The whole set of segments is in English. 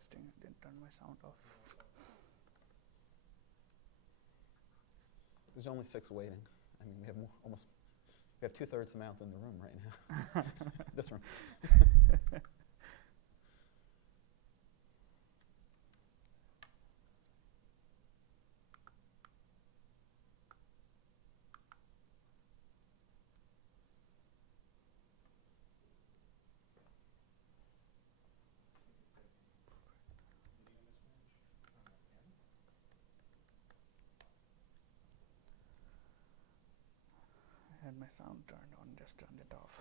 testing. I didn't turn my sound off. There's only 6 waiting. I mean, we have we have 2/3 amount in the room right now. This room. I had my sound turned on, just turned it off.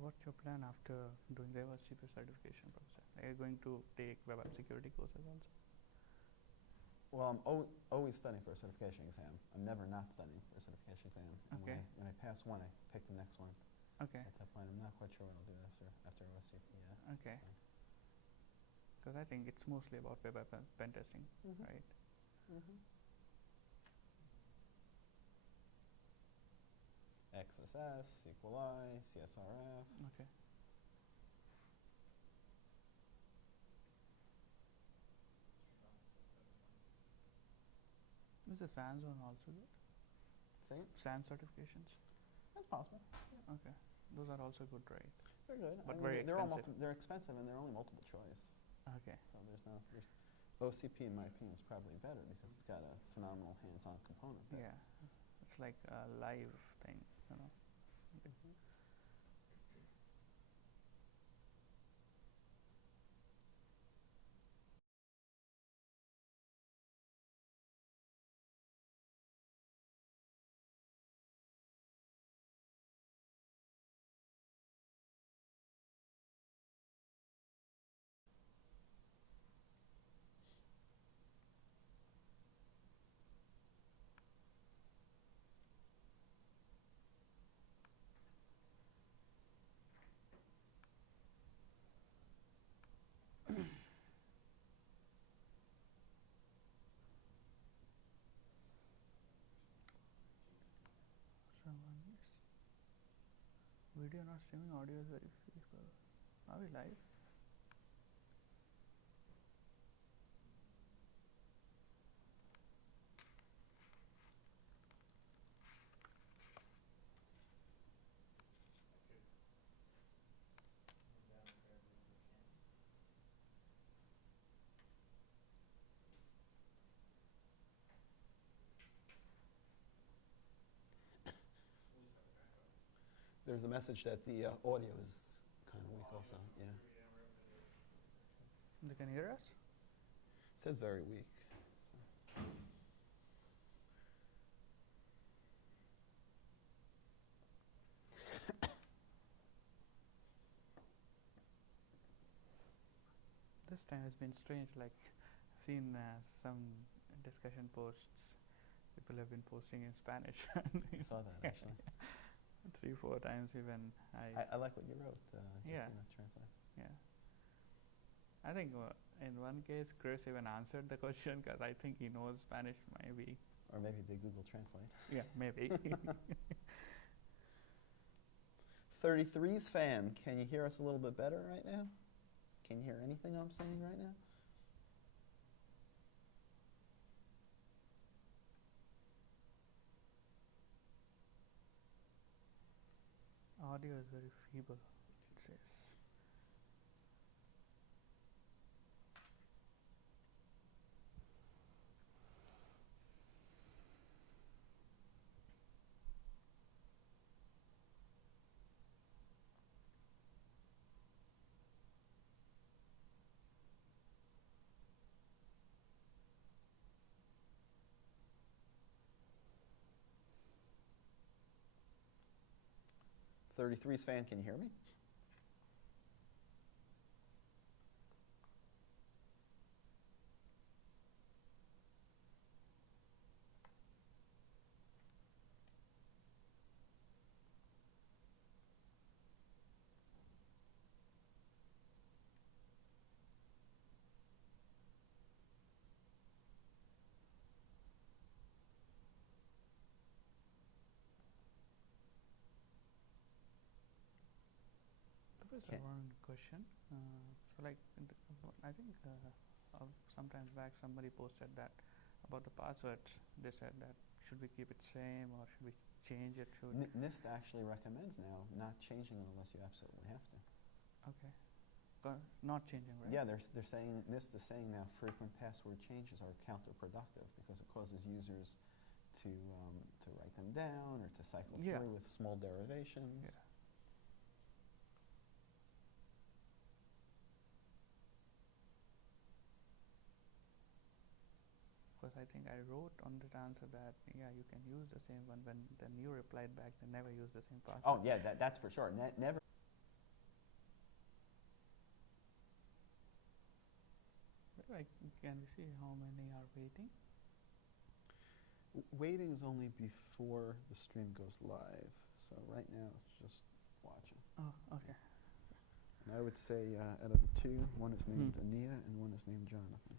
What's your plan after doing the CP certification process? Are you going to take web app security courses also? Well, I'm always studying for a certification exam. I'm never not studying for a certification exam. And Okay. when I pass one, I pick the next one. Okay. At that point, I'm not quite sure what I'll do after OSCP yet. Okay. So. Because I think it's mostly about web app pen testing, right? XSS, SQLi, CSRF. Okay. Is the SANS one also good? Same? SANS certifications? That's possible. Yeah. Okay. Those are also good, right? They're good. But I mean, very expensive. They're expensive and they're only multiple choice. Okay. So OCP, in my opinion, is probably better because it's got a phenomenal hands-on component. Yeah. It's like a live thing, you know. Video not streaming, audio is very feasible. Are we live? There's a message that the audio is kind of weak also. Yeah. They can hear us? It says very weak. So. This time has been strange. Like, I've seen some discussion posts. People have been posting in Spanish. I saw that actually. 3-4 times even. I like what you wrote. Yeah. Translate. Yeah. I think in one case, Chris even answered the question because I think he knows Spanish, maybe. Or maybe they Google Translate. Yeah, maybe. 33's fan, can you hear us a little bit better right now? Can you hear anything I'm saying right now? Audio is very feeble, it says. 33's fan, can you hear me? There was Okay. one question. So like, I think sometimes back somebody posted that about the passwords. They said that should we keep it same or should we change it? NIST actually recommends now not changing it unless you absolutely have to. Okay. Not changing, right? Yeah, they're saying, NIST is saying now frequent password changes are counterproductive because it causes users to write them down or to cycle Yeah. through with small derivations. Yeah. Because I think I wrote on that answer that yeah, you can use the same one. When then you replied back, they never use the same password. Oh yeah, that's for sure. Never. Like, can we see how many are waiting? Waiting is only before the stream goes live. So right now it's just watching. Oh, okay. And I would say out of the two, one is named Ania and one is named Jonathan.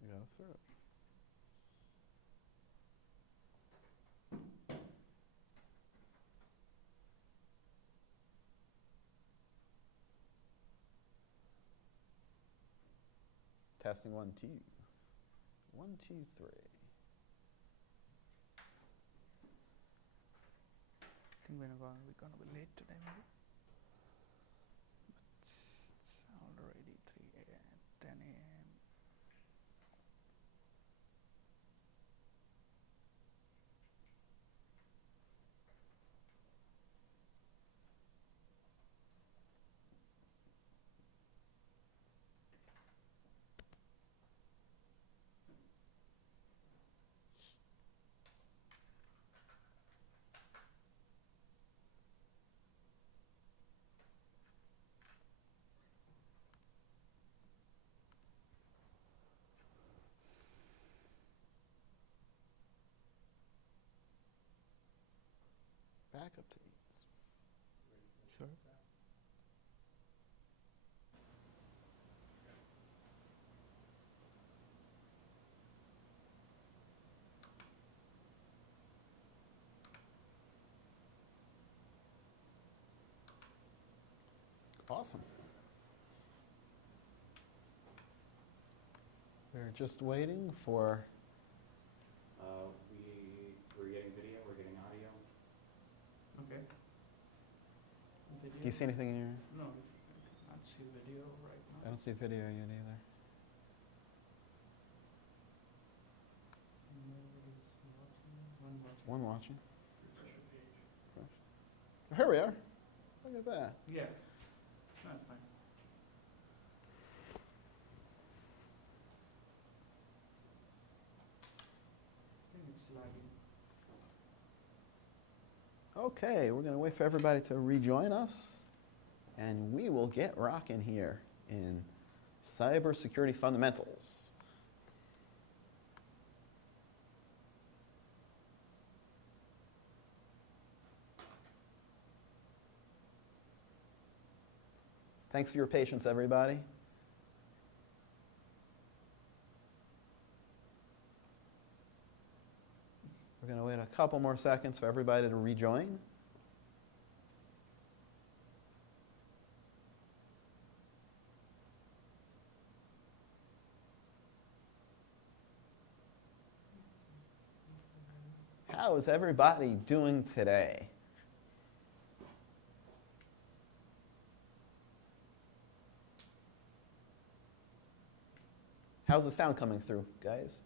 You gotta throw it. Testing 1, 2. 1, 2, 3. I think we're gonna be late today, maybe. But it's already 3 a.m., 10 a.m. Back up to 8. Sure. Awesome. We're just waiting for. We're getting video, we're getting audio. Okay. Video? Do you see anything in your? No, I can't see video right I now. don't see video yet either. Nobody's watching. One watching. Refresh the page. Here we are. Look at that. Yeah. That's fine. I think it's lagging. Okay, we're going to wait for everybody to rejoin us, and we will get rocking here in Cybersecurity Fundamentals. Thanks for your patience, everybody. We're going to wait a couple more seconds for everybody to rejoin. How is everybody doing today? How's the sound coming through, guys?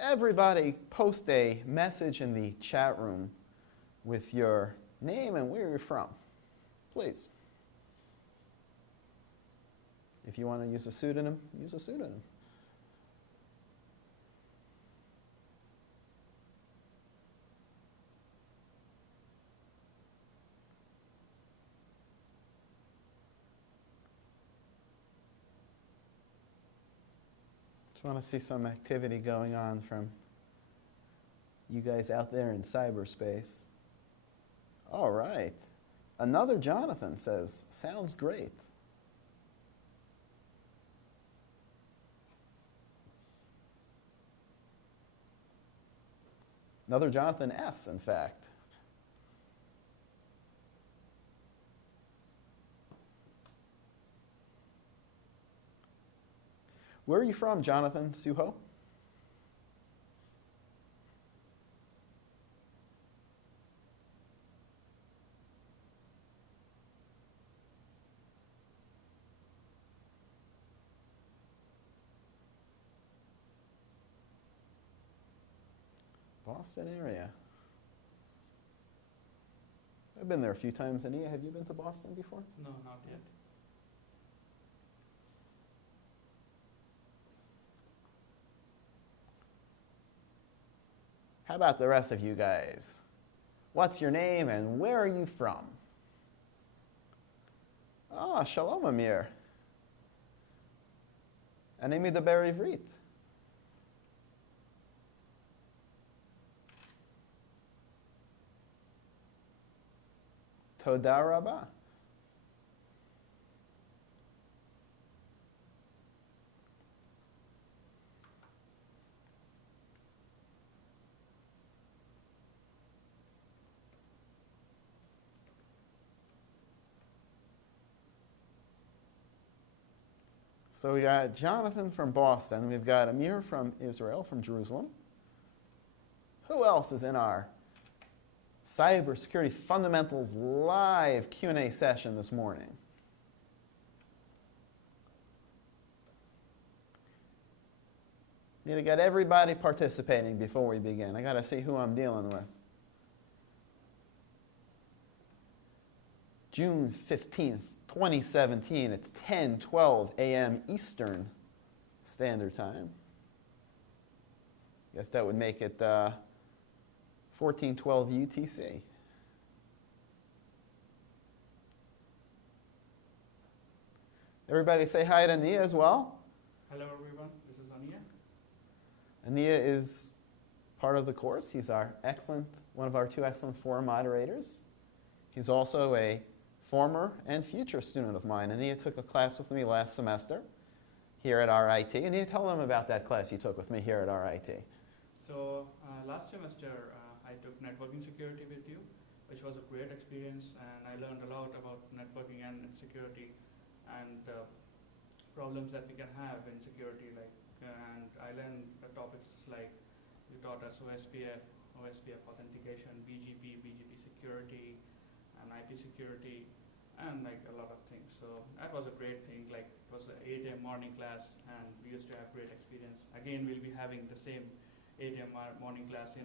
everybody post a message in the chat room with your name and where you're from, please. If you want to use a pseudonym, use a pseudonym. Just want to see some activity going on from you guys out there in cyberspace. All right. Another Jonathan says, sounds great. Another Jonathan S., in fact. Where are you from, Jonathan Suho? Boston area. I've been there a few times. Ania, have you been to Boston before? No, not yet. How about the rest of you guys? What's your name and where are you from? Ah, Shalom Amir. Anemi de Berivrit. Toda Rabah. So we got Jonathan from Boston. We've got Amir from Israel, from Jerusalem. Who else is in our Cybersecurity Fundamentals live Q&A session this morning? Need to get everybody participating before we begin. I got to see who I'm dealing with. June 15th, 2017. It's 10:12 a.m. Eastern Standard Time. Guess that would make it 1412 UTC. Everybody say hi to Ania as well. Hello everyone, this is Ania. Ania is part of the course. He's one of our two excellent forum moderators. He's also a former and future student of mine. Ania took a class with me last semester here at RIT. Ania, tell them about that class you took with me here at RIT. So last semester I took networking security with you, which was a great experience, and I learned a lot about networking and security and problems that we can have in security. And I learned topics like you taught us OSPF authentication, BGP security, and IP security, and a lot of things. So that was a great thing. It was an 8 a.m. morning class, and we used to have great experience. Again, we'll be having the same 8 a.m. morning class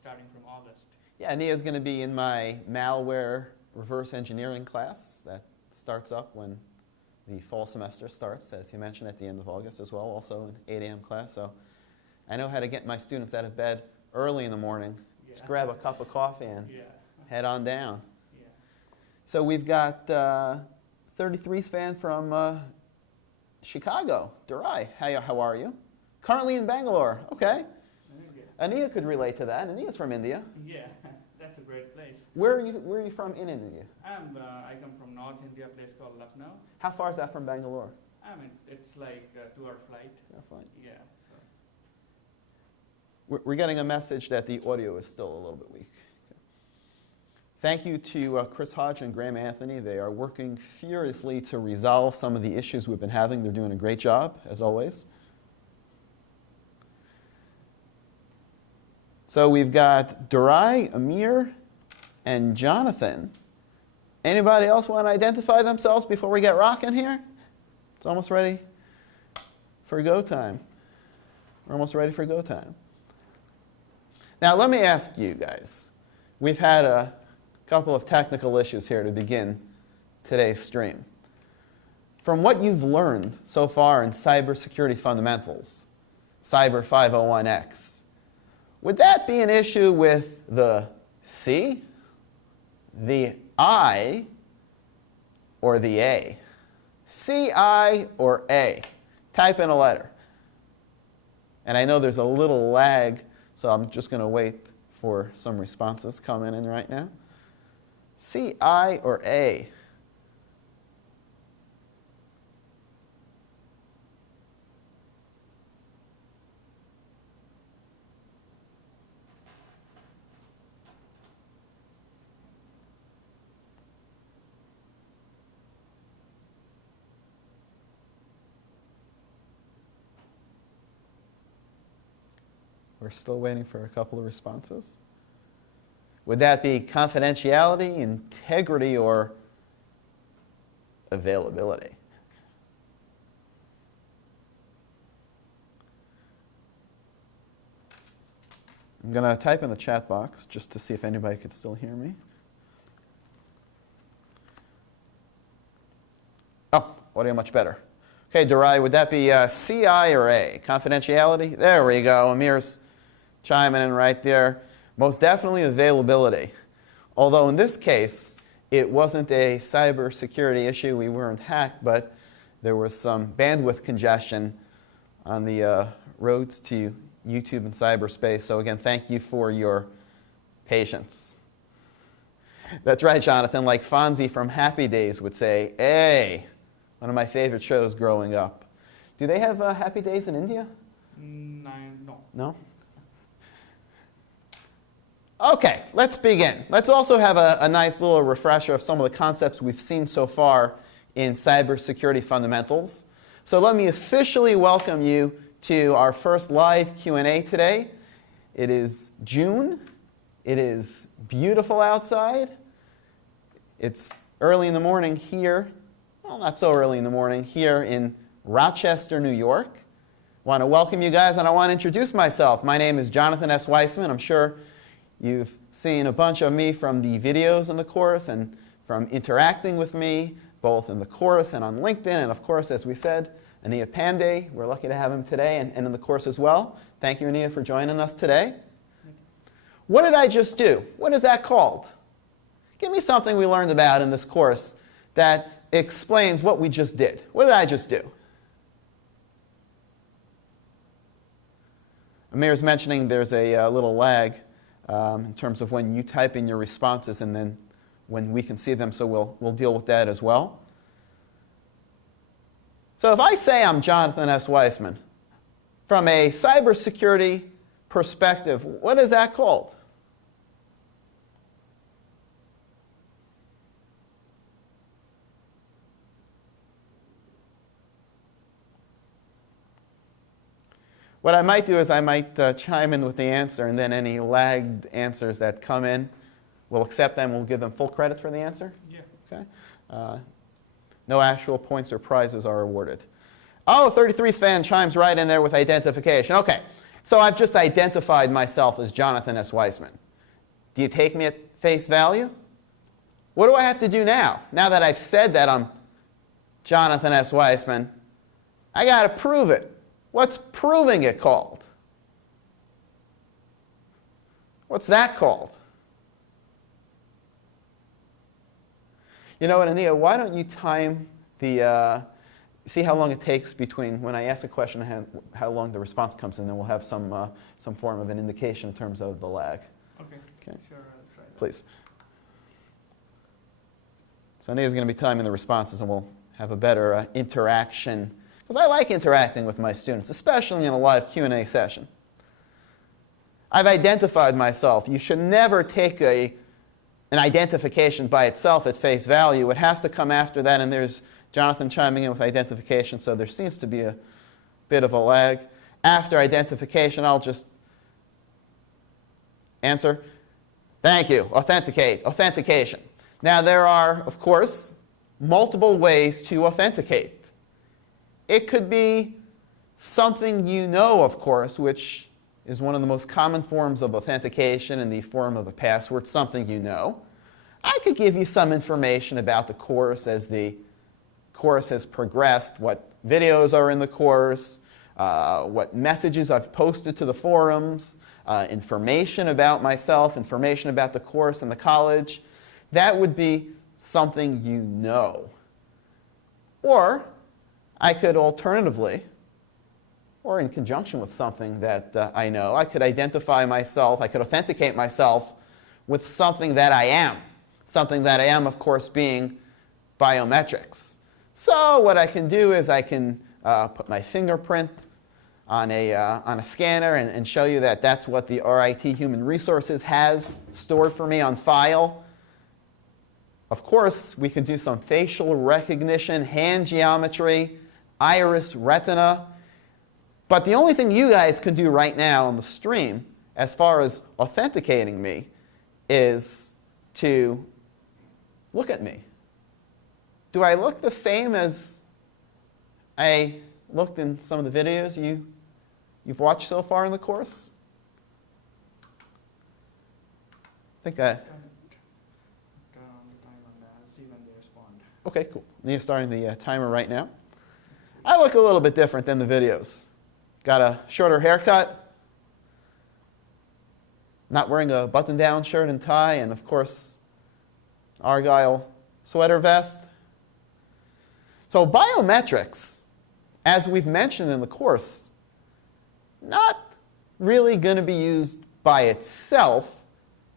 starting from August. Yeah, Ania is going to be in my malware reverse engineering class that starts up when the fall semester starts, as he mentioned, at the end of August as well, also an 8 a.m. class. So I know how to get my students out of bed early in the morning. Yeah. Just grab a cup of coffee and head on down. Yeah. So we've got 33's fan from Chicago, Durai. How are you? Currently in Bangalore. Okay. Ania could relate to that. Ania's from India. Yeah, that's a great place. Where are you from in India? I come from North India, a place called Lucknow. How far is that from Bangalore? It's like a 2-hour flight. Yeah. So. We're getting a message that the audio is still a little bit weak. Okay. Thank you to Chris Hodge and Graham Anthony. They are working furiously to resolve some of the issues we've been having. They're doing a great job, as always. So we've got Durai, Amir, and Jonathan. Anybody else want to identify themselves before we get rocking here? It's almost ready for go time. We're almost ready for go time. Now, let me ask you guys. We've had a couple of technical issues here to begin today's stream. From what you've learned so far in cybersecurity fundamentals, CYBER501x, would that be an issue with the C, the I, or the A? C, I, or A? Type in a letter. And I know there's a little lag, so I'm just going to wait for some responses coming in right now. C, I, or A? We're still waiting for a couple of responses. Would that be confidentiality, integrity, or availability? I'm going to type in the chat box just to see if anybody could still hear me. Oh, audio much better. Okay, Durai, would that be C, I, or A? Confidentiality? There we go. Amir's chiming in right there. Most definitely availability. Although in this case, it wasn't a cybersecurity issue. We weren't hacked, but there was some bandwidth congestion on the roads to YouTube and cyberspace. So again, thank you for your patience. That's right, Jonathan. Like Fonzie from Happy Days would say, A. One of my favorite shows growing up. Do they have Happy Days in India? No. No? Okay, let's begin. Let's also have a nice little refresher of some of the concepts we've seen so far in cybersecurity fundamentals. So let me officially welcome you to our first live Q&A today. It is June. It is beautiful outside. It's early in the morning here. Well, not so early in the morning here in Rochester, New York. I want to welcome you guys, and I want to introduce myself. My name is Jonathan S. Weissman. I'm sure you've seen a bunch of me from the videos in the course and from interacting with me, both in the course and on LinkedIn. And of course, as we said, Ania Pandey. We're lucky to have him today and in the course as well. Thank you, Ania, for joining us today. What did I just do? What is that called? Give me something we learned about in this course that explains what we just did. What did I just do? Amir's mentioning there's a little lag in terms of when you type in your responses and then when we can see them, so we'll deal with that as well. So if I say I'm Jonathan S. Weissman, from a cybersecurity perspective, what is that called? What I might do is I might chime in with the answer, and then any lagged answers that come in, we'll accept them. We'll give them full credit for the answer. Yeah. Okay. No actual points or prizes are awarded. Oh, 33's fan chimes right in there with identification. Okay. So I've just identified myself as Jonathan S. Weissman. Do you take me at face value? What do I have to do now? Now that I've said that I'm Jonathan S. Weissman, I got to prove it. What's proving it called? What's that called? You know what, Ania, why don't you time the, see how long it takes between when I ask a question and how long the response comes in, then we'll have some form of an indication in terms of the lag. Okay. Okay. Sure, I'll try that. Please. So Ania's going to be timing the responses, and we'll have a better interaction. Because I like interacting with my students, especially in a live Q&A session. I've identified myself. You should never take an identification by itself at face value. It has to come after that, and there's Jonathan chiming in with identification, so there seems to be a bit of a lag. After identification, I'll just answer, thank you, authenticate, authentication. Now there are, of course, multiple ways to authenticate. It could be something you know, of course, which is one of the most common forms of authentication in the form of a password, something you know. I could give you some information about the course as the course has progressed, what videos are in the course, what messages I've posted to the forums, information about myself, information about the course and the college. That would be something you know. Or I could alternatively, or in conjunction with something that I know, I could identify myself, I could authenticate myself with something that I am. Something that I am, of course, being biometrics. So what I can do is I can put my fingerprint on a scanner and show you that that's what the RIT Human Resources has stored for me on file. Of course, we can do some facial recognition, hand geometry, iris, retina. But the only thing you guys can do right now on the stream, as far as authenticating me, is to look at me. Do I look the same as I looked in some of the videos you've watched so far in the course? I think Turn the time on that, see when they respond. Okay, cool. Nia's starting the timer right now. I look a little bit different than the videos. Got a shorter haircut, not wearing a button-down shirt and tie, and of course, Argyle sweater vest. So biometrics, as we've mentioned in the course, not really going to be used by itself,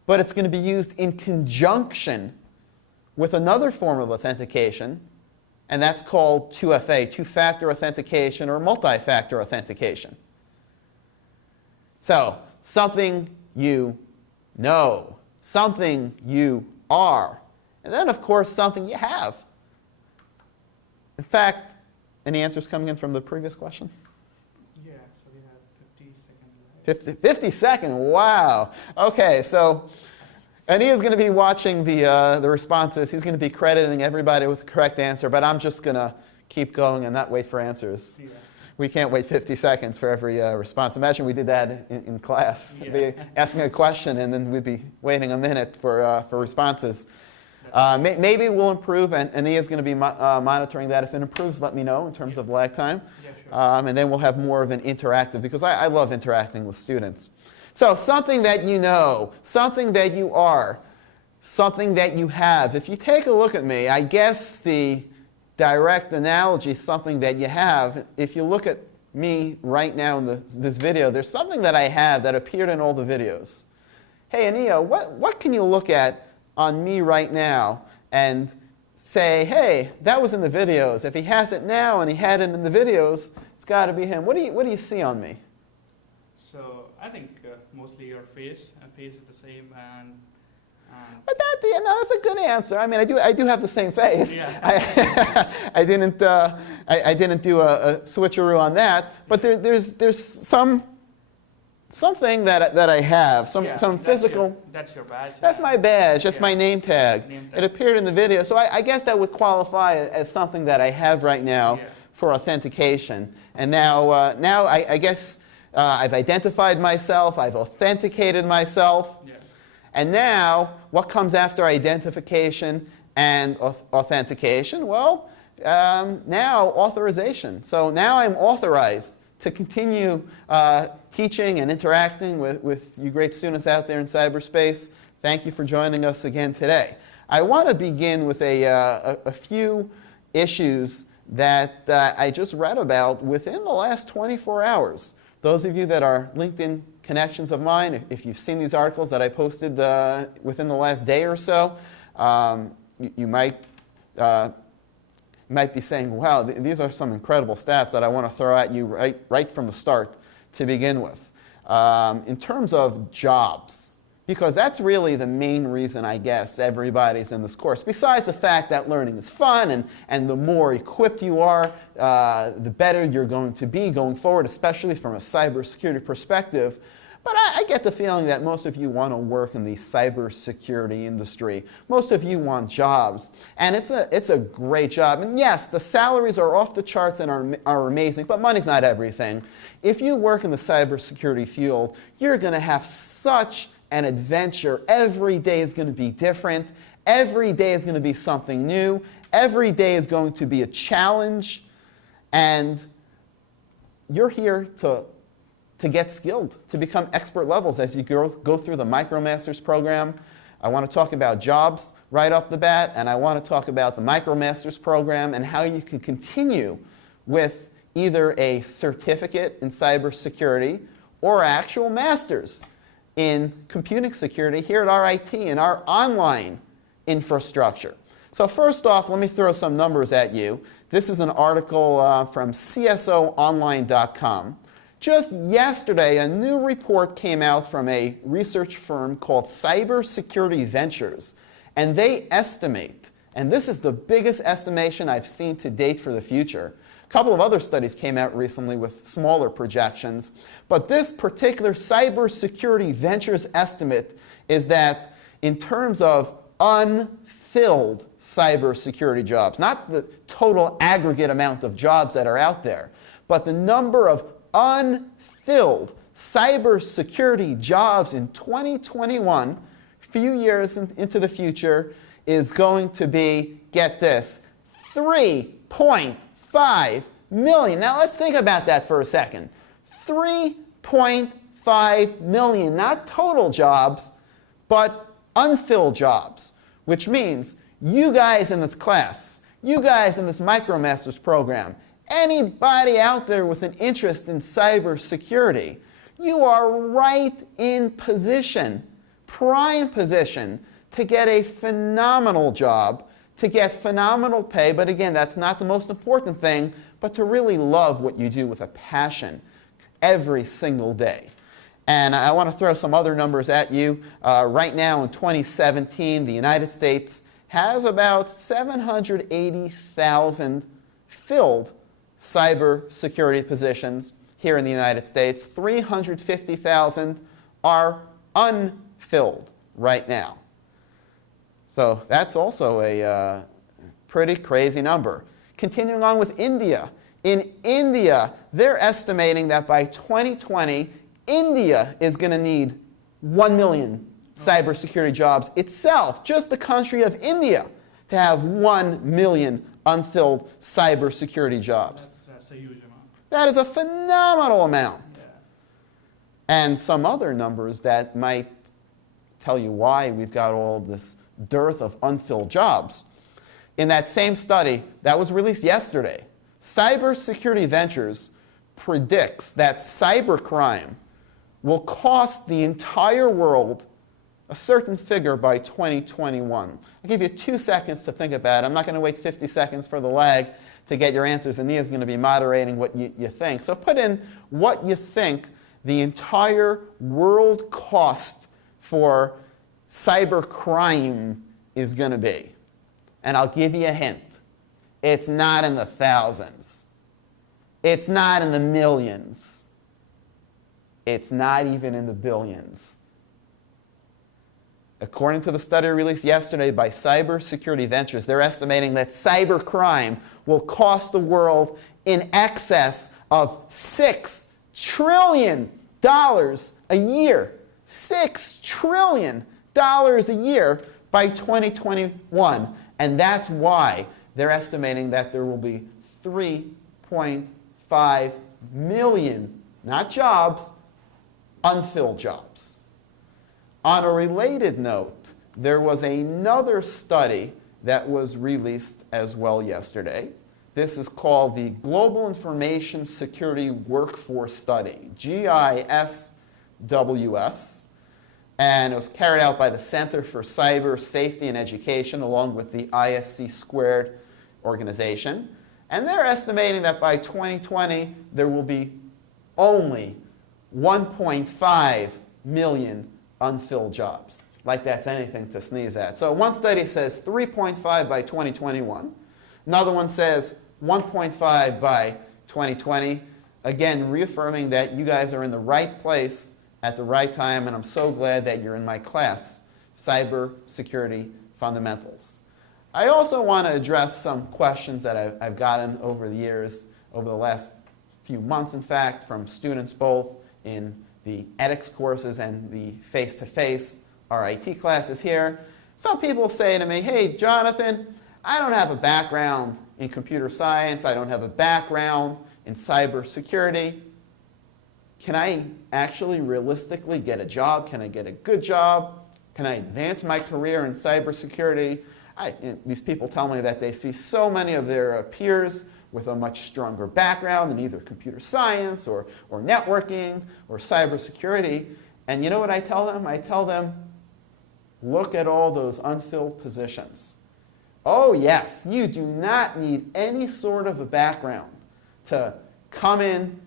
but it's going to be used in conjunction with another form of authentication, and that's called 2FA, two-factor authentication or multi-factor authentication. So something you know, something you are, and then, of course, something you have. In fact, any answers coming in from the previous question? Yeah, so we have 50 seconds left. 50 seconds, wow. Okay, so Ania's going to be watching the responses. He's going to be crediting everybody with the correct answer, but I'm just going to keep going and not wait for answers. Yeah. We can't wait 50 seconds for every response. Imagine we did that in class. Yeah. Be asking a question, and then we'd be waiting a minute for responses. Maybe we'll improve, and Ania's going to be monitoring that. If it improves, let me know in terms of lag time. Yeah, sure. And then we'll have more of an interactive, because I love interacting with students. So something that you know, something that you are, something that you have. If you take a look at me, I guess the direct analogy is something that you have. If you look at me right now in this video, there's something that I have that appeared in all the videos. Hey, Ania, what can you look at on me right now and say, hey, that was in the videos. If he has it now and he had it in the videos, it's got to be him. What do you see on me? So I think mostly your face, and face is the same, and But that's a good answer. I mean, I do have the same face. Yeah. I didn't do a switcheroo on that. But there's something that I have, some physical. That's your badge. That's my badge. That's Yeah. my name tag. Name tag. It appeared in the video, so I guess that would qualify as something that I have right now Yeah. for authentication. And now I guess I've identified myself. I've authenticated myself. Yeah. And now, what comes after identification and authentication? Well, now authorization. So now I'm authorized to continue teaching and interacting with you great students out there in cyberspace. Thank you for joining us again today. I want to begin with a few issues that I just read about within the last 24 hours. Those of you that are LinkedIn connections of mine, if you've seen these articles that I posted within the last day or so, you might be saying, wow, these are some incredible stats that I want to throw at you right from the start to begin with. In terms of jobs, because that's really the main reason, I guess, everybody's in this course. Besides the fact that learning is fun, and the more equipped you are, the better you're going to be going forward, especially from a cybersecurity perspective. But I get the feeling that most of you want to work in the cybersecurity industry. Most of you want jobs. And it's a great job. And yes, the salaries are off the charts and are amazing, but money's not everything. If you work in the cybersecurity field, you're going to have such an adventure. Every day is going to be different. Every day is going to be something new. Every day is going to be a challenge. And you're here to get skilled, to become expert levels as you go through the MicroMasters program. I want to talk about jobs right off the bat, and I want to talk about the MicroMasters program and how you can continue with either a certificate in cybersecurity or actual masters in computing security here at RIT in our online infrastructure. So first off, let me throw some numbers at you. This is an article from CSOonline.com. Just yesterday, a new report came out from a research firm called Cybersecurity Ventures, and they estimate, and this is the biggest estimation I've seen to date for the future. A couple of other studies came out recently with smaller projections, but this particular Cybersecurity Ventures estimate is that in terms of unfilled cybersecurity jobs, not the total aggregate amount of jobs that are out there, but the number of unfilled cybersecurity jobs in 2021, few years into the future, is going to be, get this, 3.5 million. Now let's think about that for a second. 3.5 million, not total jobs, but unfilled jobs, which means you guys in this class, you guys in this MicroMasters program, anybody out there with an interest in cybersecurity, you are right in position, prime position, to get a phenomenal job, to get phenomenal pay. But again, that's not the most important thing, but to really love what you do with a passion every single day. And I want to throw some other numbers at you. Right now in 2017, the United States has about 780,000 filled cybersecurity positions here in the United States. 350,000 are unfilled right now. So that's also a pretty crazy number. Continuing on with India. In India, they're estimating that by 2020, India is going to need 1 million cybersecurity jobs itself, just the country of India, to have 1 million unfilled cybersecurity jobs. That's a huge amount. That is a phenomenal amount. Yeah. And some other numbers that might tell you why we've got all this dearth of unfilled jobs. In that same study that was released yesterday, Cybersecurity Ventures predicts that cybercrime will cost the entire world a certain figure by 2021. I'll give you 2 seconds to think about it. I'm not going to wait 50 seconds for the lag to get your answers, and Nia's going to be moderating what you think. So put in what you think the entire world cost for cybercrime is going to be. And I'll give you a hint. It's not in the thousands. It's not in the millions. It's not even in the billions. According to the study released yesterday by Cybersecurity Ventures, they're estimating that cybercrime will cost the world in excess of $6 trillion a year. $6 trillion a year by 2021. And that's why they're estimating that there will be 3.5 million, not jobs, unfilled jobs. On a related note, there was another study that was released as well yesterday. This is called the Global Information Security Workforce Study, GISWS, and it was carried out by the Center for Cyber Safety and Education along with the ISC Squared organization. And they're estimating that by 2020, there will be only 1.5 million unfilled jobs. Like that's anything to sneeze at. So one study says 3.5 by 2021. Another one says 1.5 by 2020. Again, reaffirming that you guys are in the right place at the right time, and I'm so glad that you're in my class, Cybersecurity Fundamentals. I also want to address some questions that I've gotten over the years, over the last few months, in fact, from students both in the ethics courses and the face-to-face RIT classes here. Some people say to me, hey, Jonathan, I don't have a background in computer science. I don't have a background in cybersecurity. Can I actually realistically get a job? Can I get a good job? Can I advance my career in cybersecurity? These people tell me that they see so many of their peers with a much stronger background in either computer science or networking or cybersecurity. And you know what I tell them? I tell them, look at all those unfilled positions. Oh yes, you do not need any sort of a background to come in,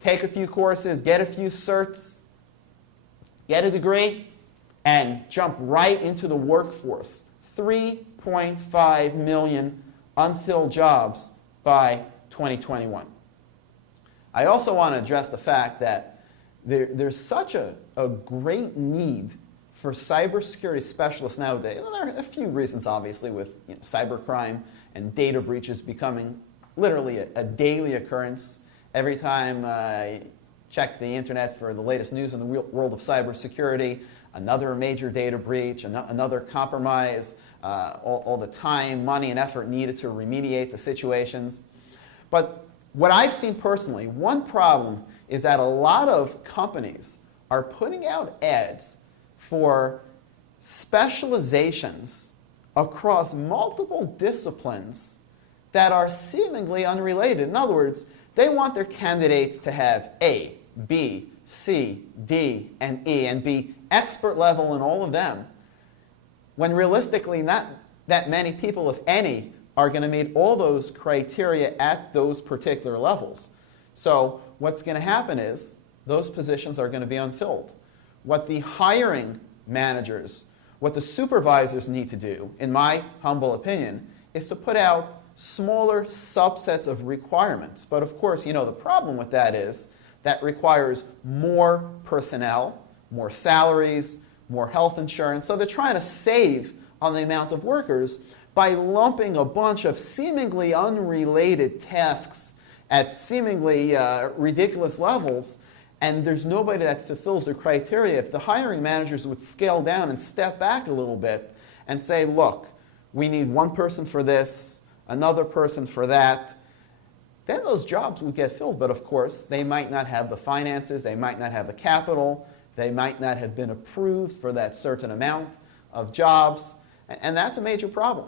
take a few courses, get a few certs, get a degree, and jump right into the workforce. 3.5 million unfilled jobs by 2021. I also want to address the fact that there's such a great need for cybersecurity specialists nowadays. And there are a few reasons, obviously, with cybercrime and data breaches becoming literally a daily occurrence. Every time I check the internet for the latest news in the world of cybersecurity, another major data breach, another compromise, all the time, money, and effort needed to remediate the situations. But what I've seen personally, one problem is that a lot of companies are putting out ads for specializations across multiple disciplines that are seemingly unrelated. In other words, they want their candidates to have A, B, C, D, and E, and be expert level in all of them, when realistically not that many people, if any, are going to meet all those criteria at those particular levels. So what's going to happen is those positions are going to be unfilled. What the hiring managers, what the supervisors need to do, in my humble opinion, is to put out smaller subsets of requirements. But of course, the problem with that is that requires more personnel, more salaries, more health insurance. So they're trying to save on the amount of workers by lumping a bunch of seemingly unrelated tasks at seemingly ridiculous levels, and there's nobody that fulfills the criteria. If the hiring managers would scale down and step back a little bit and say, look, we need one person for this, another person for that, then those jobs would get filled. But of course, they might not have the finances, they might not have the capital, they might not have been approved for that certain amount of jobs, and that's a major problem.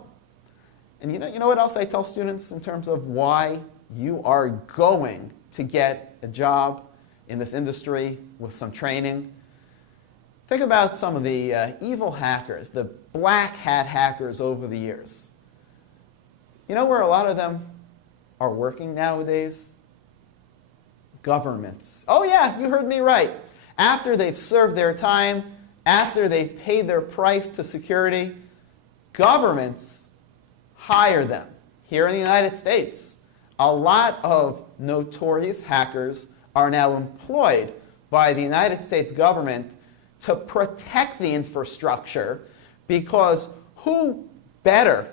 And you know what else I tell students in terms of why you are going to get a job in this industry with some training? Think about some of the evil hackers, the black hat hackers over the years. You know where a lot of them are working nowadays? Governments. Oh yeah, you heard me right. After they've served their time, after they've paid their price to security, governments hire them. Here in the United States, a lot of notorious hackers are now employed by the United States government to protect the infrastructure, because who better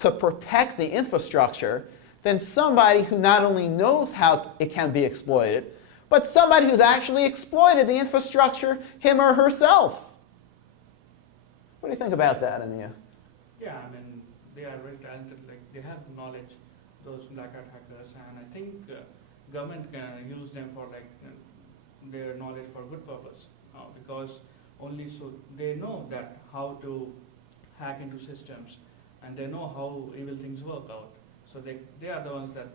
to protect the infrastructure than somebody who not only knows how it can be exploited, but somebody who's actually exploited the infrastructure, him or herself. What do you think about that, Ania? Yeah, I mean, they are very talented. Like, they have knowledge, those black hat hackers, and I think government can use them for their knowledge for good purpose, because only so they know that how to hack into systems, and they know how evil things work out. So they are the ones that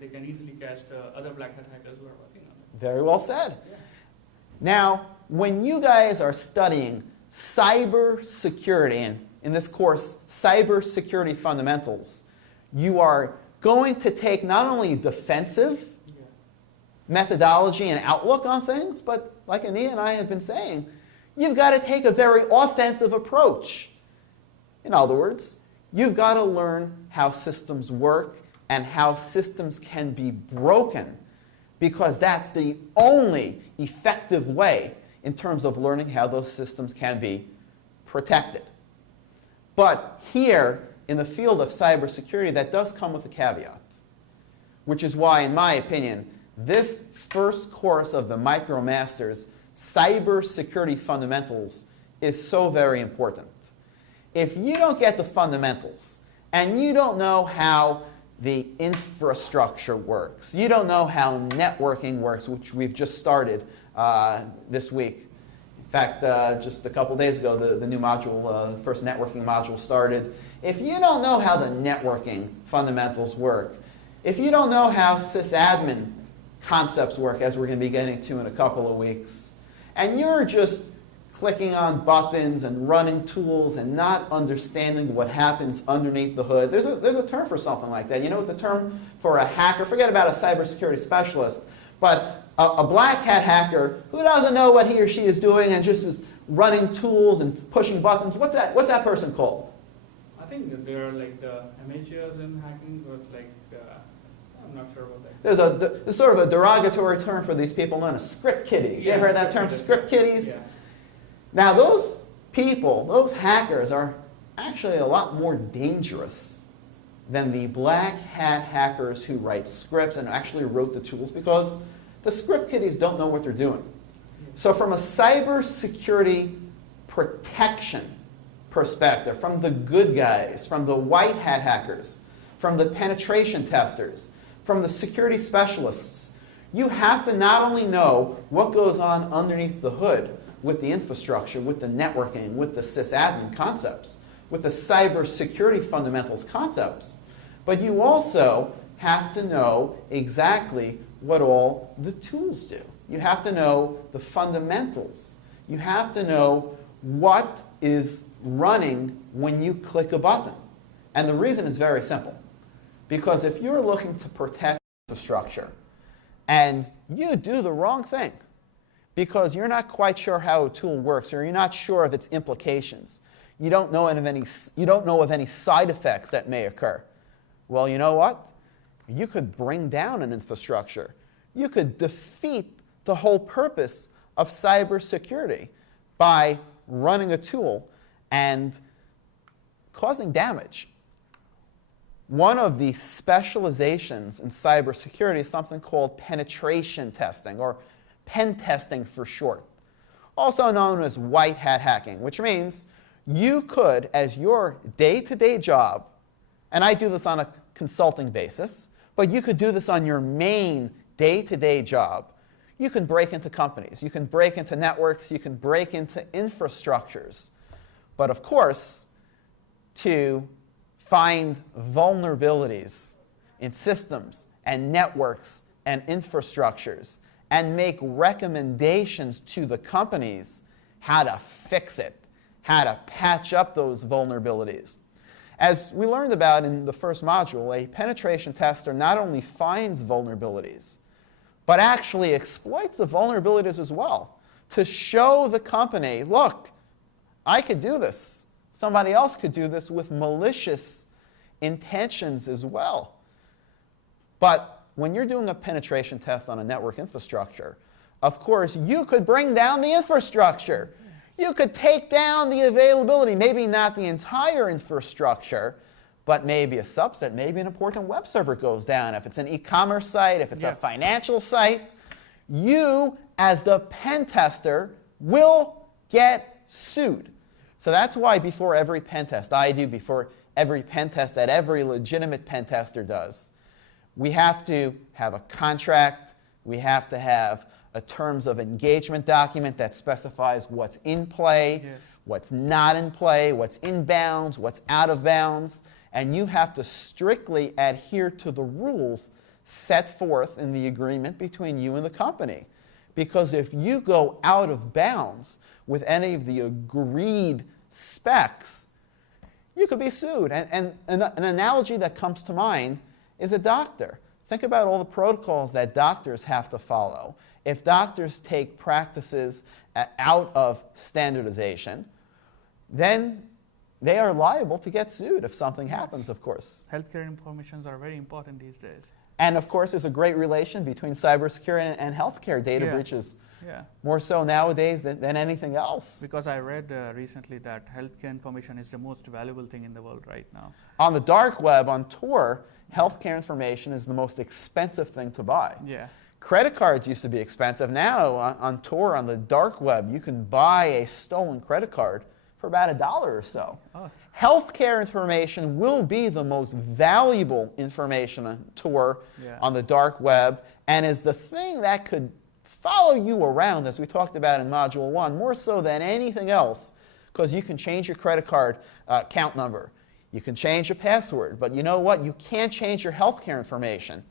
they can easily catch the other black hat hackers who are working on it. Very well said. Yeah. Now, when you guys are studying cybersecurity, and in this course, Cybersecurity Fundamentals, you are going to take not only defensive methodology and outlook on things, but like Ania and I have been saying, you've got to take a very offensive approach. In other words, you've got to learn how systems work and how systems can be broken, because that's the only effective way in terms of learning how those systems can be protected. But here, in the field of cybersecurity, that does come with a caveat, which is why, in my opinion, this first course of the MicroMasters, Cybersecurity Fundamentals, is so very important. If you don't get the fundamentals, and you don't know how the infrastructure works, you don't know how networking works, which we've just started this week. In fact, just a couple days ago, the new module, the first networking module started. If you don't know how the networking fundamentals work, if you don't know how sysadmin concepts work, as we're going to be getting to in a couple of weeks, and you're just clicking on buttons and running tools and not understanding what happens underneath the hood. There's a term for something like that. You know what the term for a hacker, forget about a cybersecurity specialist, but a black hat hacker who doesn't know what he or she is doing and just is running tools and pushing buttons, what's that person called? I think they're like the amateurs in hacking, but like, I'm not sure about that. There's sort of a derogatory term for these people known as script kiddies. You ever heard that term, script kiddies? Yeah. Now those people, those hackers, are actually a lot more dangerous than the black hat hackers who write scripts and actually wrote the tools, because the script kiddies don't know what they're doing. So from a cybersecurity protection perspective, from the good guys, from the white hat hackers, from the penetration testers, from the security specialists, you have to not only know what goes on underneath the hood with the infrastructure, with the networking, with the sysadmin concepts, with the cybersecurity fundamentals concepts, but you also have to know exactly what all the tools do. You have to know the fundamentals. You have to know what is running when you click a button. And the reason is very simple. Because if you're looking to protect infrastructure and you do the wrong thing because you're not quite sure how a tool works or you're not sure of its implications, you don't know of any side effects that may occur, well, you know what? You could bring down an infrastructure. You could defeat the whole purpose of cybersecurity by running a tool and causing damage. One of the specializations in cybersecurity is something called penetration testing, or pen testing for short, also known as white hat hacking, which means you could, as your day-to-day job, and I do this on a consulting basis, but you could do this on your main day-to-day job. You can break into companies, you can break into networks, you can break into infrastructures. But of course, to find vulnerabilities in systems and networks and infrastructures and make recommendations to the companies how to fix it, how to patch up those vulnerabilities. As we learned about in the first module, a penetration tester not only finds vulnerabilities, but actually exploits the vulnerabilities as well to show the company, look, I could do this. Somebody else could do this with malicious intentions as well. But when you're doing a penetration test on a network infrastructure, of course, you could bring down the infrastructure. You could take down the availability, maybe not the entire infrastructure, but maybe a subset, maybe an important web server goes down. If it's an e-commerce site, if it's a financial site, you, as the pen tester, will get sued. So that's why before every pen test I do, before every pen test that every legitimate pen tester does, we have to have a contract, we have to have a terms of engagement document that specifies what's in play, what's not in play, what's in bounds, what's out of bounds, and you have to strictly adhere to the rules set forth in the agreement between you and the company. Because if you go out of bounds with any of the agreed specs, you could be sued. And an analogy that comes to mind is a doctor. Think about all the protocols that doctors have to follow. If doctors take practices out of standardization, then they are liable to get sued if something happens, of course. Healthcare informations are very important these days. And of course, there's a great relation between cybersecurity and healthcare data Yeah. breaches, Yeah. more so nowadays than anything else. Because I read recently that healthcare information is the most valuable thing in the world right now. On the dark web, on Tor, healthcare information is the most expensive thing to buy. Yeah. Credit cards used to be expensive. Now, on Tor, on the dark web, you can buy a stolen credit card for about $1 or so. Oh. Healthcare information will be the most valuable information on Tor, Yeah. on the dark web, and is the thing that could follow you around, as we talked about in Module 1, more so than anything else, because you can change your credit card account number. You can change your password, but you know what? You can't change your healthcare information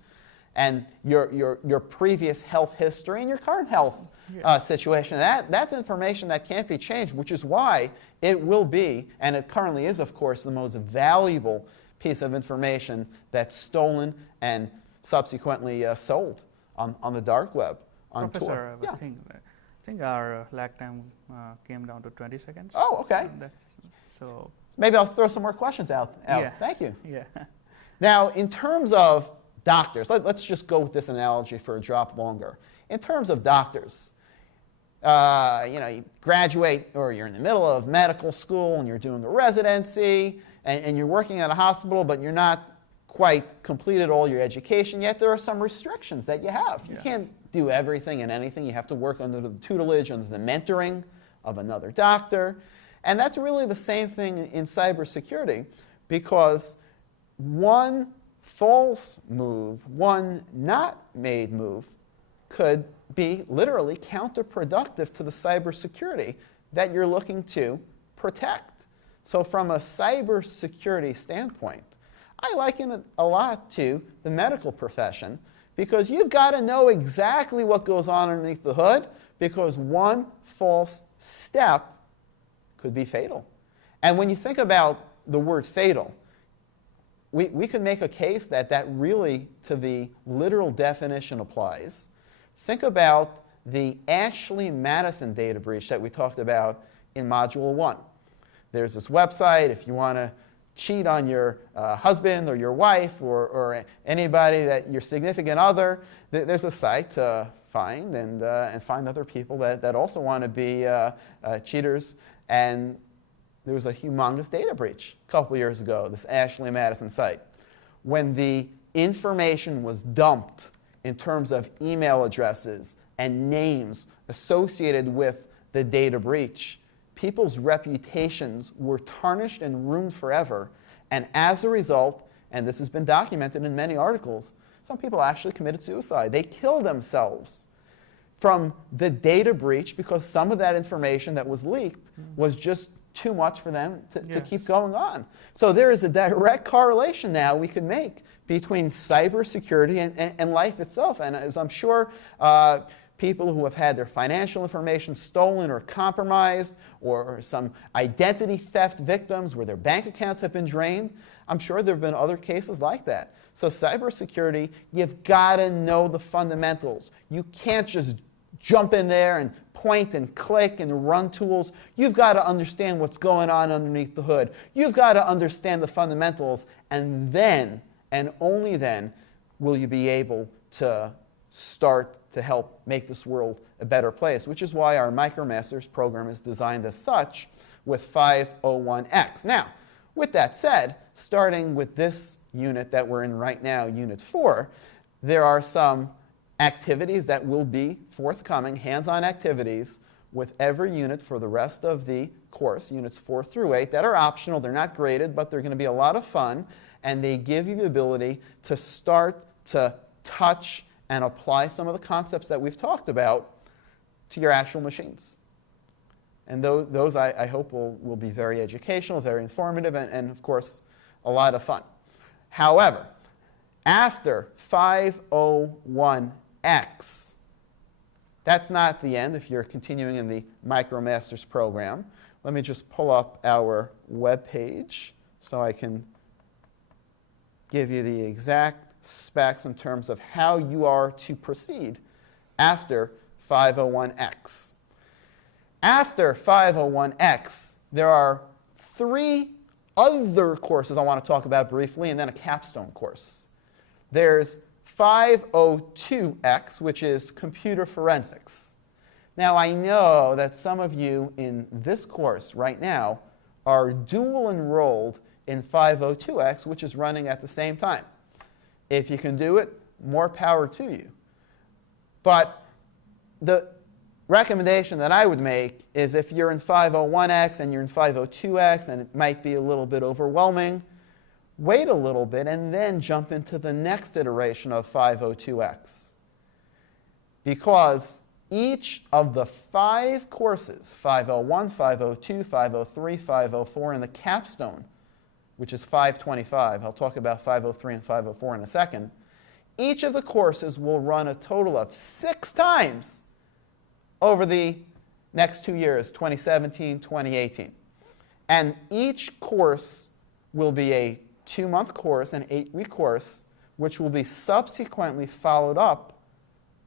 and your previous health history and your current health situation. That's information that can't be changed, which is why it will be, and it currently is, of course, the most valuable piece of information that's stolen and subsequently sold on the dark web, on Professor, Tor. I think our lag time came down to 20 seconds. Oh, okay. And, so, Maybe I'll throw some more questions out. Yeah. Thank you. yeah. Now, in terms of doctors, let's just go with this analogy for a drop longer. In terms of doctors, you graduate or you're in the middle of medical school and you're doing a residency and you're working at a hospital, but you're not quite completed all your education yet. There are some restrictions that you have. You Yes. can't do everything and anything. You have to work under the tutelage, under the mentoring of another doctor. And that's really the same thing in cybersecurity, because one false move, one not made move, could be literally counterproductive to the cybersecurity that you're looking to protect. So from a cybersecurity standpoint, I liken it a lot to the medical profession, because you've got to know exactly what goes on underneath the hood, because one false step could be fatal. And when you think about the word fatal, we could make a case that really, to the literal definition, applies. Think about the Ashley Madison data breach that we talked about in Module 1. There's this website, if you want to cheat on your husband or your wife or anybody, that your significant other, there's a site to find and find other people that also want to be cheaters. And there was a humongous data breach a couple years ago, this Ashley Madison site. When the information was dumped in terms of email addresses and names associated with the data breach, people's reputations were tarnished and ruined forever. And as a result, and this has been documented in many articles, some people actually committed suicide. They killed themselves from the data breach because some of that information that was leaked was just too much for them to keep going on. So there is a direct correlation now we can make between cybersecurity and life itself. And as I'm sure people who have had their financial information stolen or compromised, or some identity theft victims where their bank accounts have been drained, I'm sure there have been other cases like that. So cybersecurity, you've got to know the fundamentals. You can't just jump in there and point and click and run tools. You've got to understand what's going on underneath the hood. You've got to understand the fundamentals, and then, and only then, will you be able to start to help make this world a better place, which is why our MicroMasters program is designed as such with 501x. Now, with that said, starting with this unit that we're in right now, Unit 4, there are some activities that will be forthcoming, hands-on activities with every unit for the rest of the course, Units 4 through 8, that are optional. They're not graded, but they're going to be a lot of fun, and they give you the ability to start to touch and apply some of the concepts that we've talked about to your actual machines. And those I hope will be very educational, very informative, and of course, a lot of fun. However, after 501x, that's not the end if you're continuing in the MicroMasters program. Let me just pull up our web page so I can give you the exact specs in terms of how you are to proceed after 501x. After 501x, there are 3 other courses I want to talk about briefly, and then a capstone course. There's 502x, which is computer forensics. Now, I know that some of you in this course right now are dual enrolled in 502x, which is running at the same time. If you can do it, more power to you. But the recommendation that I would make is if you're in 501x and you're in 502x and it might be a little bit overwhelming, wait a little bit and then jump into the next iteration of 502x. Because each of the 5 courses, 501, 502, 503, 504, and the capstone, which is 525, I'll talk about 503 and 504 in a second, each of the courses will run a total of 6 times over the next 2 years, 2017, 2018. And each course will be a 2-month course, an 8-week course, which will be subsequently followed up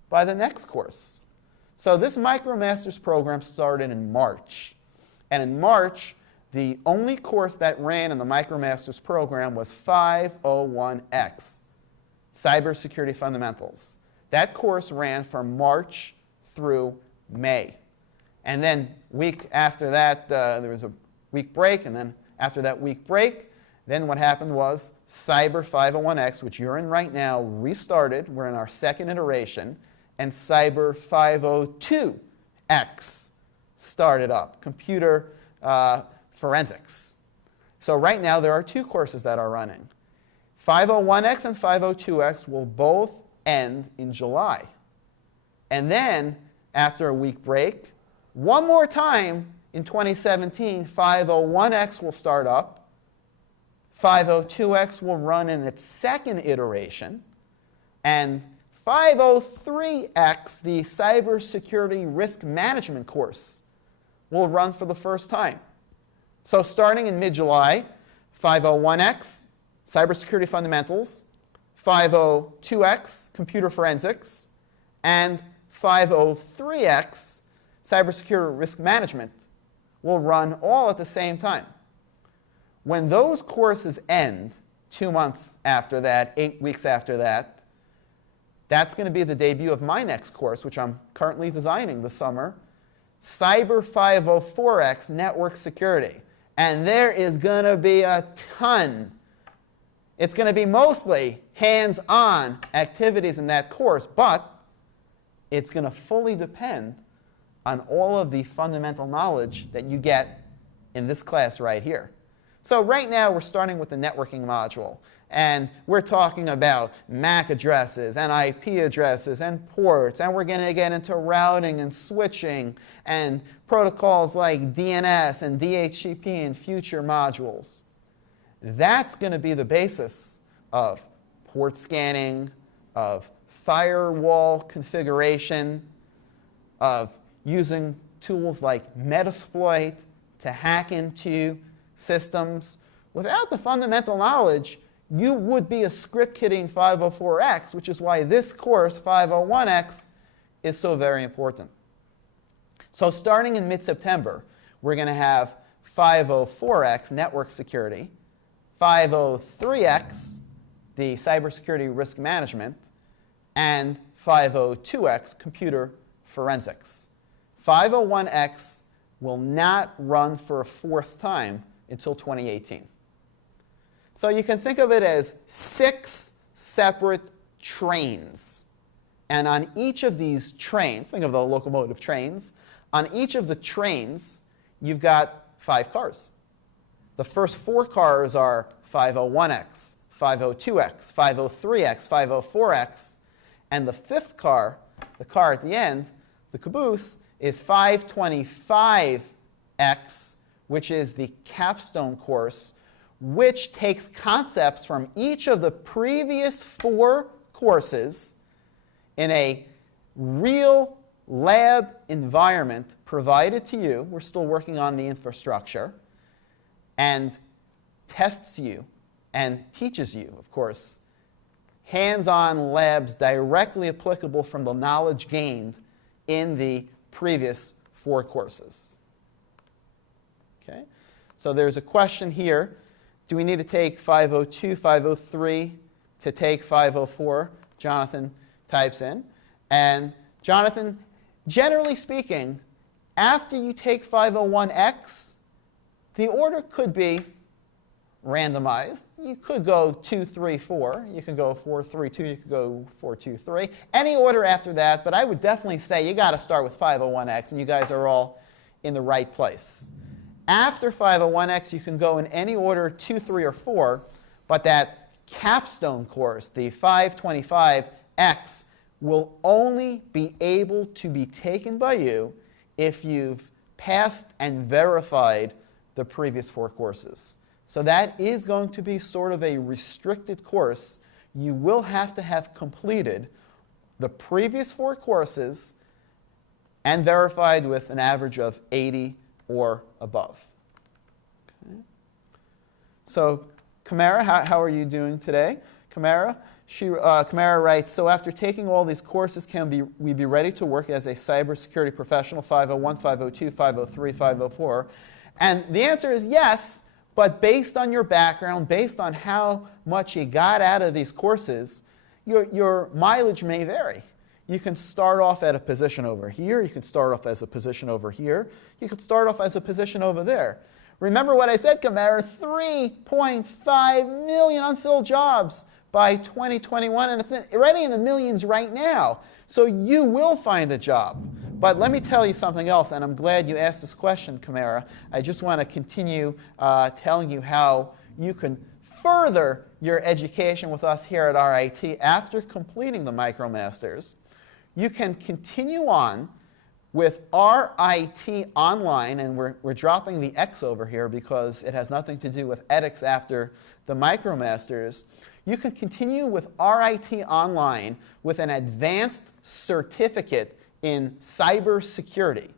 by the next course. So this MicroMasters program started in March. And in March, the only course that ran in the MicroMasters program was 501x, Cybersecurity Fundamentals. That course ran from March through May. And then week after that, there was a week break. And then after that week break, then what happened was CYBER501x, which you're in right now, restarted. We're in our second iteration. And CYBER502x started up, computer forensics. So right now, there are 2 courses that are running. 501x and 502x will both end in July. And then, after a week break, one more time in 2017, 501x will start up. 502x will run in its second iteration. And 503x, the Cybersecurity Risk Management course, will run for the first time. So starting in mid-July, 501x, Cybersecurity Fundamentals, 502x, Computer Forensics, and 503x, Cybersecurity Risk Management, will run all at the same time. When those courses end, 2 months after that, 8 weeks after that, that's going to be the debut of my next course, which I'm currently designing this summer, CYBER504x Network Security. And there is going to be a ton. It's going to be mostly hands-on activities in that course, but it's going to fully depend on all of the fundamental knowledge that you get in this class right here. So right now, we're starting with the networking module. And we're talking about MAC addresses and IP addresses and ports. And we're going to get into routing and switching and protocols like DNS and DHCP in future modules. That's going to be the basis of port scanning, of firewall configuration, of using tools like Metasploit to hack into systems. Without the fundamental knowledge, you would be a script kidding 504x, which is why this course, 501x, is so very important. So starting in mid-September, we're going to have 504x, network security, 503x, the cybersecurity risk management, and 502x, computer forensics. 501x will not run for a 4th time until 2018. So you can think of it as 6 separate trains. And on each of these trains, think of the locomotive trains, on each of the trains, you've got 5 cars. The first 4 cars are 501x, 502x, 503x, 504x, and the 5th car, the car at the end, the caboose, is 525x, which is the capstone course, which takes concepts from each of the previous 4 courses in a real lab environment provided to you. We're still working on the infrastructure, and tests you and teaches you, of course, hands-on labs directly applicable from the knowledge gained in the previous 4 courses. Okay? So there's a question here. Do we need to take 502, 503 to take 504? Jonathan types in. And Jonathan, generally speaking, after you take 501x, the order could be randomized. You could go 2, 3, 4. You could go 4, 3, 2. You could go 4, 2, 3. Any order after that, but I would definitely say you got to start with 501x, and you guys are all in the right place. After 501x, you can go in any order 2, 3, or 4, but that capstone course, the 525x, will only be able to be taken by you if you've passed and verified the previous 4 courses. So that is going to be sort of a restricted course. You will have to have completed the previous 4 courses and verified with an average of 80 or above. Okay. So Kamara, how are you doing today? Kamara writes, so after taking all these courses, can we be ready to work as a cybersecurity professional, 501, 502, 503, 504? And the answer is yes, but based on your background, based on how much you got out of these courses, your mileage may vary. You can start off at a position over here. You can start off as a position over here. You could start off as a position over there. Remember what I said, Kamara, 3.5 million unfilled jobs by 2021, and it's already in the millions right now. So you will find a job. But let me tell you something else, and I'm glad you asked this question, Kamara. I just want to continue telling you how you can further your education with us here at RIT after completing the MicroMasters. You can continue on with RIT Online, and we're dropping the X over here because it has nothing to do with edX after the MicroMasters. You can continue with RIT Online with an advanced certificate in cybersecurity.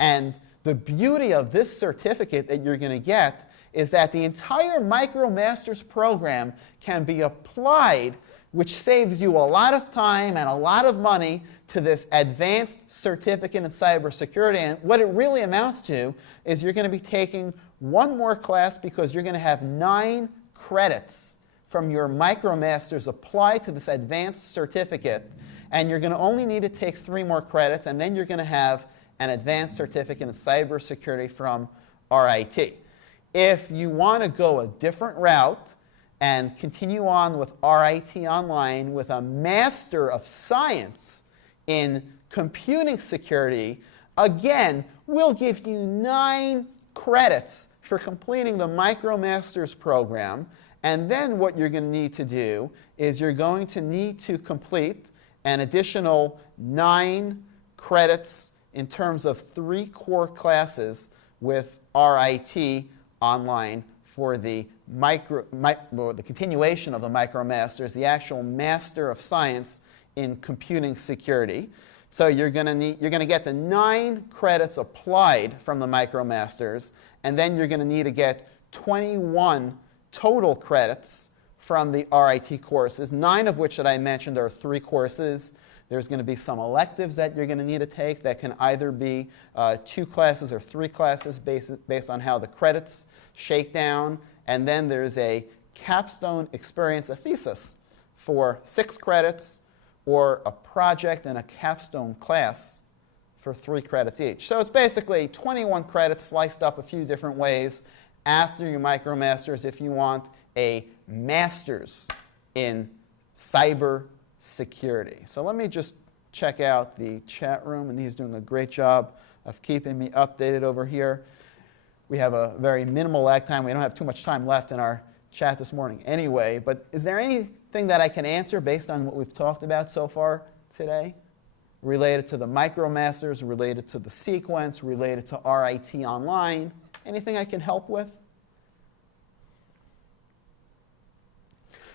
And the beauty of this certificate that you're going to get is that the entire MicroMasters program can be applied, which saves you a lot of time and a lot of money to this advanced certificate in cybersecurity. And what it really amounts to is you're going to be taking one more class because you're going to have 9 credits from your MicroMasters applied to this advanced certificate. And you're going to only need to take 3 more credits, and then you're going to have an advanced certificate in cybersecurity from RIT. If you want to go a different route and continue on with RIT Online with a Master of Science in Computing Security, again, we'll give you 9 credits for completing the MicroMasters program. And then what you're going to need to do is you're going to need to complete an additional 9 credits in terms of 3 core classes with RIT Online for the continuation of the MicroMasters, the actual Master of Science in Computing Security. So you're going to get the 9 credits applied from the MicroMasters, and then you're going to need to get 21 total credits from the RIT courses, 9 of which that I mentioned are 3 courses. There's going to be some electives that you're going to need to take that can either be 2 classes or 3 classes based on how the credits shake down. And then there's a capstone experience, a thesis for 6 credits, or a project and a capstone class for 3 credits each. So it's basically 21 credits sliced up a few different ways after your MicroMasters if you want a master's in cybersecurity. So let me just check out the chat room, and he's doing a great job of keeping me updated over here. We have a very minimal lag time. We don't have too much time left in our chat this morning anyway, but is there anything that I can answer based on what we've talked about so far today related to the MicroMasters, related to the sequence, related to RIT Online? Anything I can help with?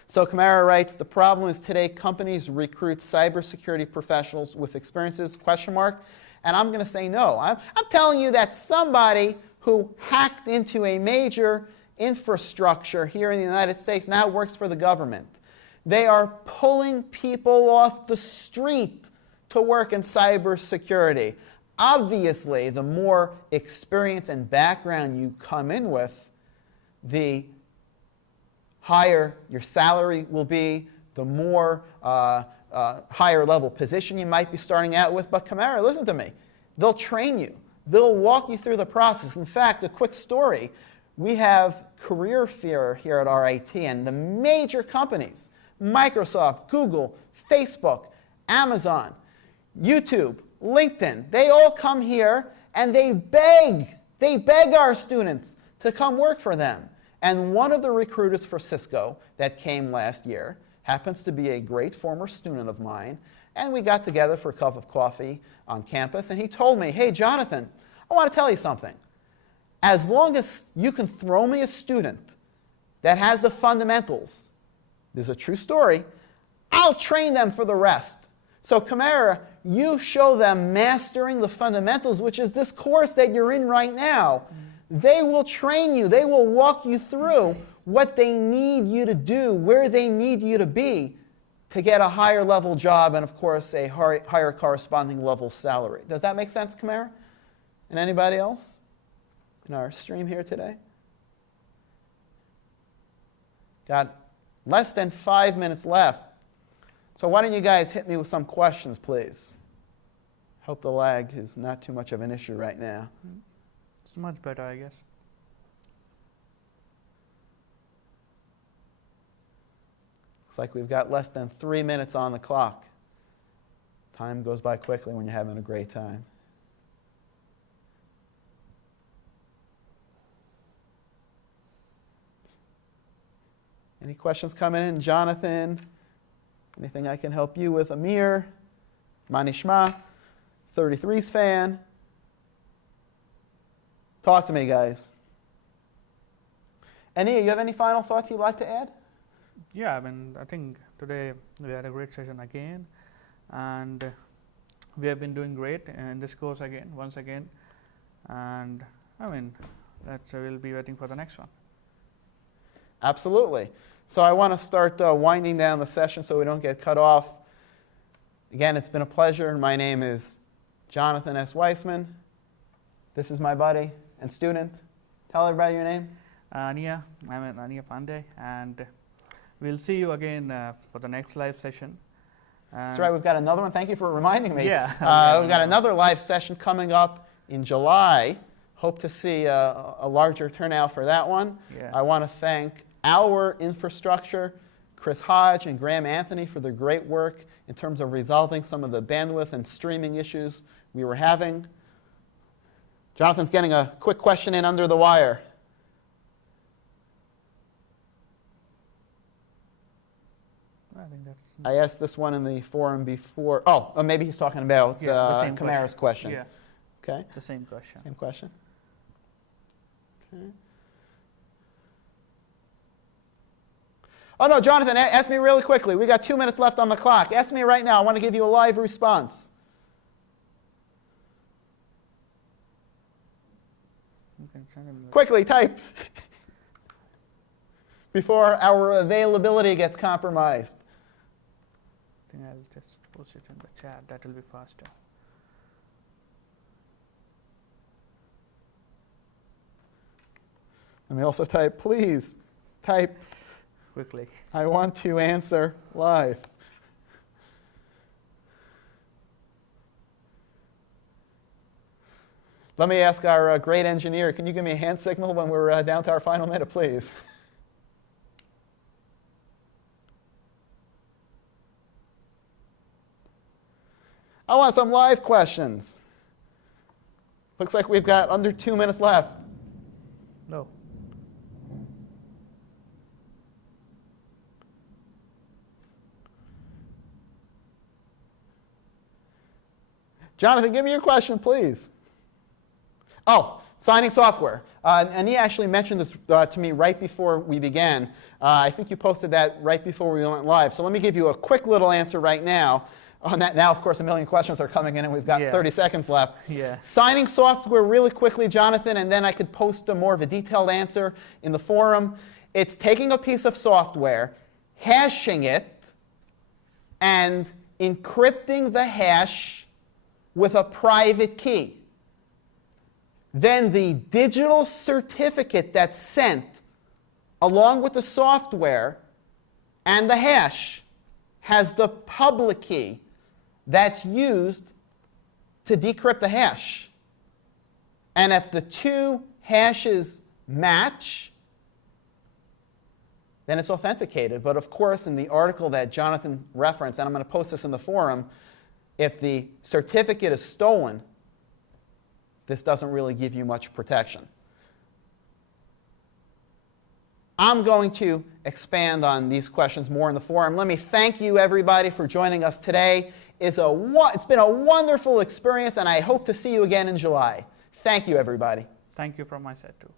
So Kamara writes, the problem is today companies recruit cybersecurity professionals with experiences, ? And I'm going to say no. I'm telling you that somebody who hacked into a major infrastructure here in the United States now works for the government. They are pulling people off the street to work in cybersecurity. Obviously, the more experience and background you come in with, the higher your salary will be, the more higher level position you might be starting out with. But Camara, listen to me. They'll train you. They'll walk you through the process. In fact, a quick story. We have career fair here at RIT, and the major companies, Microsoft, Google, Facebook, Amazon, YouTube, LinkedIn, they all come here and they beg our students to come work for them. And one of the recruiters for Cisco that came last year happens to be a great former student of mine, and we got together for a cup of coffee on campus, and he told me, hey, Jonathan, I want to tell you something. As long as you can throw me a student that has the fundamentals, this is a true story, I'll train them for the rest. So Camara, you show them mastering the fundamentals, which is this course that you're in right now. They will train you. They will walk you through what they need you to do, where they need you to be to get a higher level job and, of course, a higher corresponding level salary. Does that make sense, Camara? And anybody else in our stream here today? Got less than 5 minutes left. So why don't you guys hit me with some questions, please? Hope the lag is not too much of an issue right now. It's much better, I guess. Looks like we've got less than 3 minutes on the clock. Time goes by quickly when you're having a great time. Any questions coming in? Jonathan? Anything I can help you with? Amir? Manishma? 33's fan? Talk to me, guys. Ania, you have any final thoughts you'd like to add? Yeah, I think today we had a great session again, and we have been doing great in this course once again, and we'll be waiting for the next one. Absolutely. So I want to start winding down the session so we don't get cut off. Again, it's been a pleasure. My name is Jonathan S. Weissman. This is my buddy and student. Tell everybody your name. Ania, I'm Ania Pandey, and we'll see you again for the next live session. That's right, we've got another one. Thank you for reminding me. Yeah. We've got another live session coming up in July. Hope to see a larger turnout for that one. Yeah. I want to thank our infrastructure, Chris Hodge and Graham Anthony, for their great work in terms of resolving some of the bandwidth and streaming issues we were having. Jonathan's getting a quick question in under the wire. I asked this one in the forum before. Oh, maybe he's talking about Camara's question. Yeah. Okay. The same question. Same question. Okay. Oh, no, Jonathan, ask me really quickly. We got 2 minutes left on the clock. Ask me right now. I want to give you a live response. Quickly, type. Before our availability gets compromised. I think I'll just post it in the chat. That will be faster. Let me also type, please, type. Quickly. I want to answer live. Let me ask our great engineer, can you give me a hand signal when we're down to our final minute, please? I want some live questions. Looks like we've got under 2 minutes left. No. Jonathan, give me your question, please. Oh, signing software. And he actually mentioned this to me right before we began. I think you posted that right before we went live. So let me give you a quick little answer right now. On that now, of course, a million questions are coming in, and we've got 30 seconds left. Yeah. Signing software really quickly, Jonathan, and then I could post more of a detailed answer in the forum. It's taking a piece of software, hashing it, and encrypting the hash with a private key. Then the digital certificate that's sent along with the software and the hash has the public key that's used to decrypt the hash. And if the two hashes match, then it's authenticated. But of course, in the article that Jonathan referenced, and I'm going to post this in the forum, if the certificate is stolen, this doesn't really give you much protection. I'm going to expand on these questions more in the forum. Let me thank you, everybody, for joining us today. It's been a wonderful experience, and I hope to see you again in July. Thank you, everybody. Thank you from my side, too.